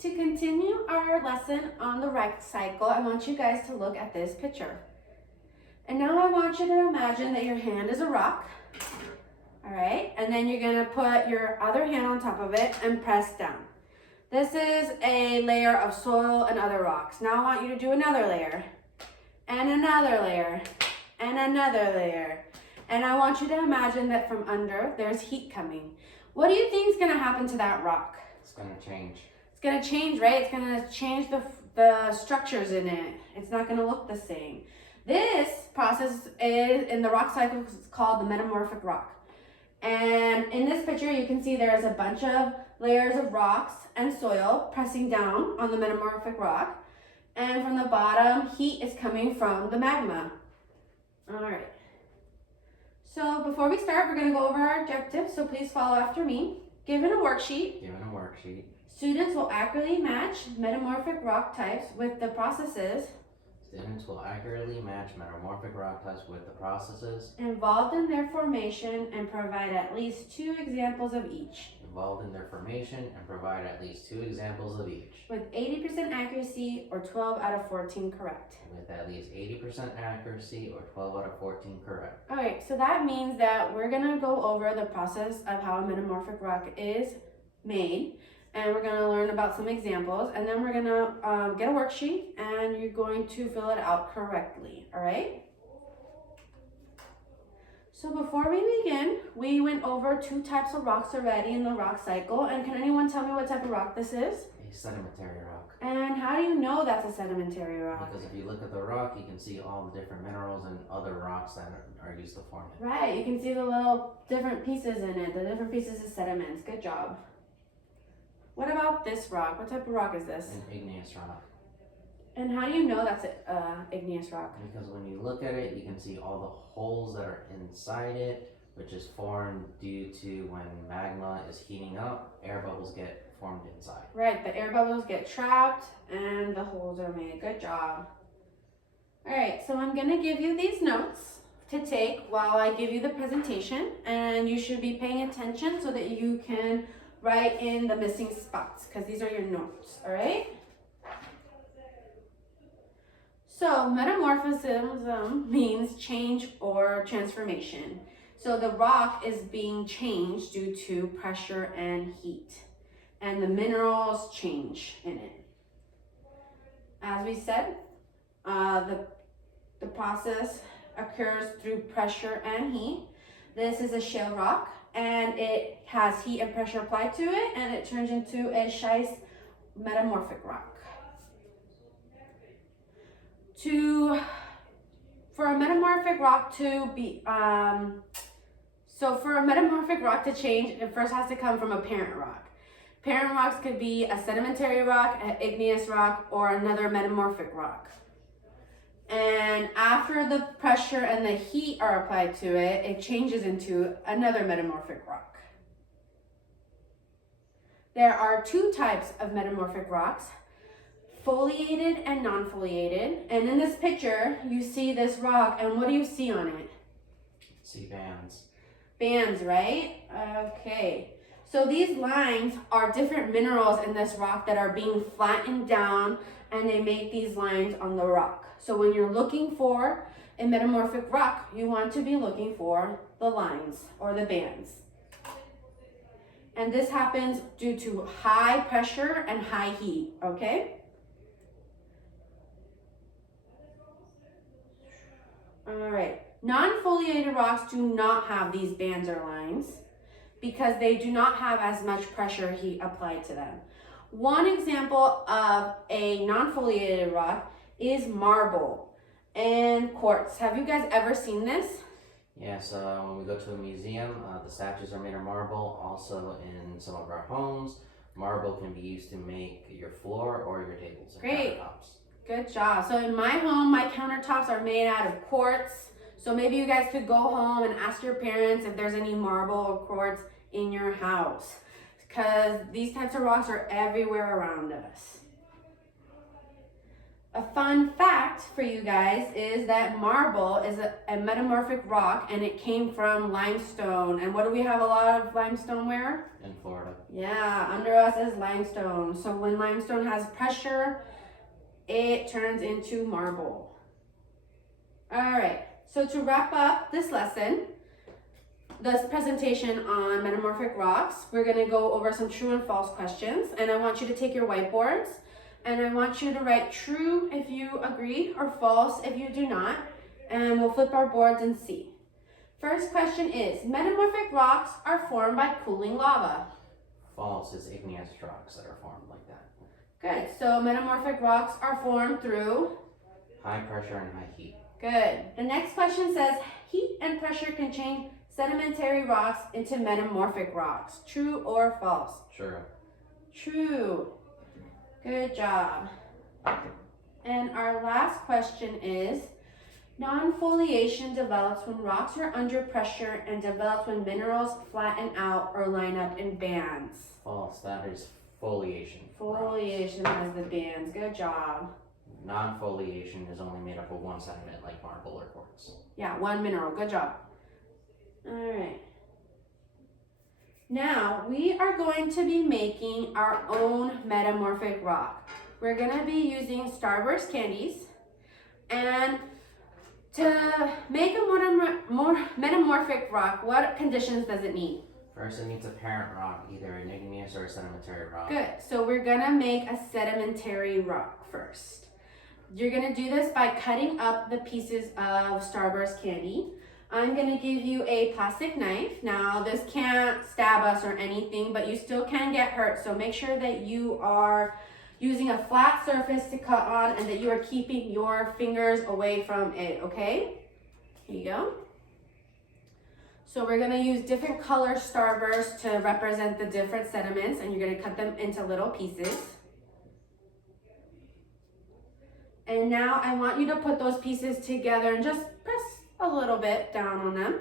To continue our lesson on the rock cycle, I want you guys to look at this picture. And now I want you to imagine that your hand is a rock. All right, and then you're gonna put your other hand on top of it and press down. This is a layer of soil and other rocks. Now I want you to do another layer, and another layer, and another layer. And I want you to imagine that from under, there's heat coming. What do you think is gonna happen to that rock? It's gonna change. It's gonna change, right? It's gonna change the structures in it. It's not gonna look the same. This process is in the rock cycle is called the metamorphic rock. And in this picture, you can see there's a bunch of layers of rocks and soil pressing down on the metamorphic rock. And from the bottom, heat is coming from the magma. All right. So before we start, we're gonna go over our objectives, so please follow after me. Given a worksheet, students will accurately match metamorphic rock types with the processes involved in their formation and provide at least 2 examples of each. With 80% accuracy or 12 out of 14 correct. Alright, so that means that we're going to go over the process of how a metamorphic rock is made. And we're going to learn about some examples, and then we're going to get a worksheet, and you're going to fill it out correctly, all right? So before we begin, we went over 2 types of rocks already in the rock cycle, and can anyone tell me what type of rock this is? A sedimentary rock. And how do you know that's a sedimentary rock? Because if you look at the rock, you can see all the different minerals and other rocks that are used to form it. Right, you can see the little different pieces in it, the different pieces of sediments. Good job. What about this rock? What type of rock is this? An igneous rock. And how do you know that's an igneous rock? Because when you look at it, you can see all the holes that are inside it, which is formed due to when magma is heating up, air bubbles get formed inside. Right, the air bubbles get trapped and the holes are made. Good job. All right, so I'm gonna give you these notes to take while I give you the presentation, and you should be paying attention so that you can write in the missing spots, because these are your notes, all right? So metamorphism means change or transformation. So the rock is being changed due to pressure and heat, and the minerals change in it. As we said, the process occurs through pressure and heat. This is a shale rock, and it has heat and pressure applied to it, and it turns into a schist metamorphic rock. For a metamorphic rock to be, for a metamorphic rock to change, it first has to come from a parent rock. Parent rocks could be a sedimentary rock, an igneous rock, or another metamorphic rock. And after the pressure and the heat are applied to it, it changes into another metamorphic rock. There are 2 types of metamorphic rocks, foliated and non-foliated. And in this picture, you see this rock, and what do you see on it? See bands. Bands, right? Okay. So these lines are different minerals in this rock that are being flattened down, and they make these lines on the rock. So when you're looking for a metamorphic rock, you want to be looking for the lines or the bands. And this happens due to high pressure and high heat, okay? All right. Non-foliated rocks do not have these bands or lines because they do not have as much pressure or heat applied to them. One example of a non-foliated rock is marble and quartz. Have you guys ever seen this? Yes, when we go to a museum, the statues are made of marble. Also in some of our homes, marble can be used to make your floor or your tables and countertops. Good job. So in my home, my countertops are made out of quartz. So maybe you guys could go home and ask your parents if there's any marble or quartz in your house, because these types of rocks are everywhere around us. A fun fact for you guys is that marble is a metamorphic rock, and it came from limestone. And what do we have a lot of limestone where? In Florida. Yeah, under us is limestone. So when limestone has pressure, it turns into marble. All right, so to wrap up this lesson, this presentation on metamorphic rocks, we're gonna go over some true and false questions, and I want you to take your whiteboards, and I want you to write true if you agree or false if you do not, and we'll flip our boards and see. First question is, metamorphic rocks are formed by cooling lava. False is igneous rocks that are formed like that. Good, so metamorphic rocks are formed through? High pressure and high heat. Good. The next question says, heat and pressure can change sedimentary rocks into metamorphic rocks. True or false? True. True. Good job. And our last question is, non-foliation develops when rocks are under pressure and develops when minerals flatten out or line up in bands. False. That is foliation. Foliation has the bands. Good job. Non-foliation is only made up of one sediment like marble or quartz. Yeah, one mineral. Good job. All right. Now we are going to be making our own metamorphic rock. We're going to be using Starburst candies, and to make a more metamorphic rock, what conditions does it need? First, it needs a parent rock, either an igneous or a sedimentary rock. Good. So we're going to make a sedimentary rock first. You're going to do this by cutting up the pieces of Starburst candy. I'm going to give you a plastic knife. Now, this can't stab us or anything, but you still can get hurt. So make sure that you are using a flat surface to cut on and that you are keeping your fingers away from it, okay? Here you go. So we're going to use different color Starburst to represent the different sediments, and you're going to cut them into little pieces. And now I want you to put those pieces together and just press a little bit down on them.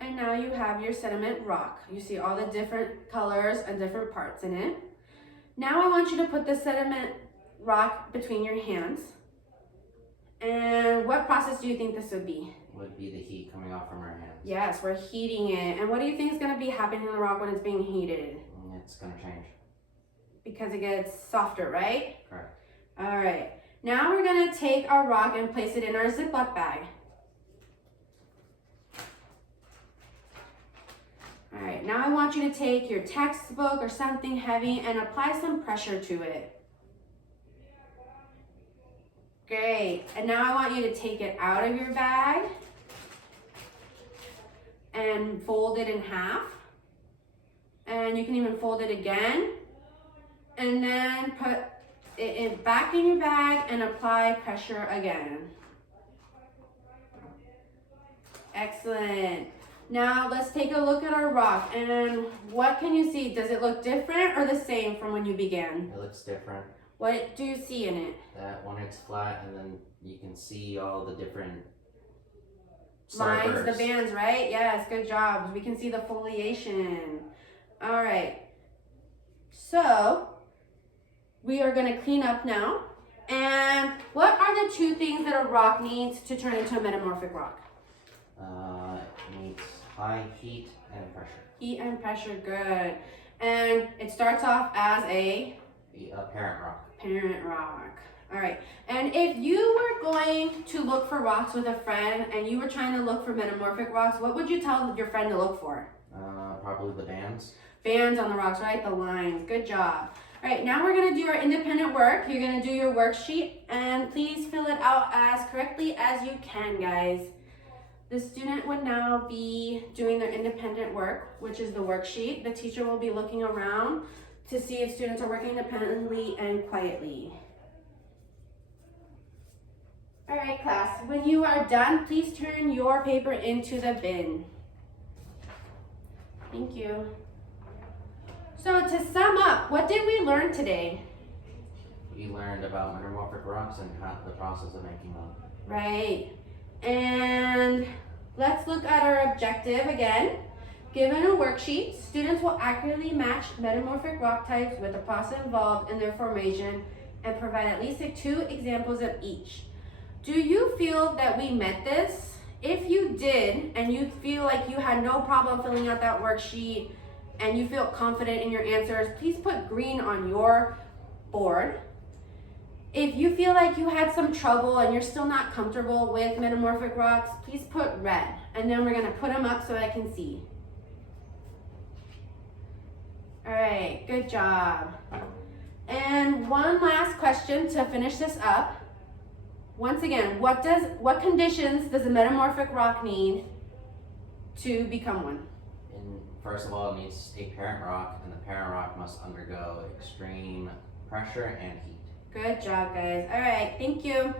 And now you have your sediment rock. You see all the different colors and different parts in it. Now I want you to put the sediment rock between your hands. And what process do you think this would be? Would be the heat coming off from our hands. Yes, we're heating it. And what do you think is going to be happening in the rock when it's being heated? It's going to change. Because it gets softer, right? Correct. All right. Now we're going to take our rock and place it in our Ziploc bag. All right. Now I want you to take your textbook or something heavy and apply some pressure to it. Great. And now I want you to take it out of your bag and fold it in half. And you can even fold it again. And then put it back in your bag and apply pressure again. Excellent. Now let's take a look at our rock, and what can you see? Does it look different or the same from when you began? It looks different. What do you see in it? That when it's flat, and then you can see all the different Lines, starbursts. the bands, right? Yes, good job. We can see the foliation. All right. So we are going to clean up now. And what are the two things that a rock needs to turn into a metamorphic rock? It needs high heat and pressure. Heat and pressure, good. And it starts off as a parent rock. Parent rock. All right. And if you were going to look for rocks with a friend and you were trying to look for metamorphic rocks, what would you tell your friend to look for? Probably the bands. Bands on the rocks, right? The lines. Good job. All right, now we're going to do our independent work. You're going to do your worksheet, and please fill it out as correctly as you can, guys. The student would now be doing their independent work, which is the worksheet. The teacher will be looking around to see if students are working independently and quietly. All right, class, when you are done, please turn your paper into the bin. Thank you. So to sum up, what did we learn today? We learned about metamorphic rocks and how the process of making them. Right. And let's look at our objective again. Given a worksheet, students will accurately match metamorphic rock types with the process involved in their formation and provide at least 2 examples of each. Do you feel that we met this? If you did, and you feel like you had no problem filling out that worksheet, and you feel confident in your answers, please put green on your board. If you feel like you had some trouble and you're still not comfortable with metamorphic rocks, please put red. And then we're gonna put them up so I can see. All right, good job. And one last question to finish this up. Once again, what conditions does a metamorphic rock need to become one? And first of all, it needs a parent rock, and the parent rock must undergo extreme pressure and heat. Good job, guys. All right, thank you.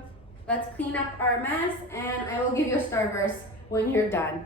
Let's clean up our mess, and I will give you a Starburst when you're done.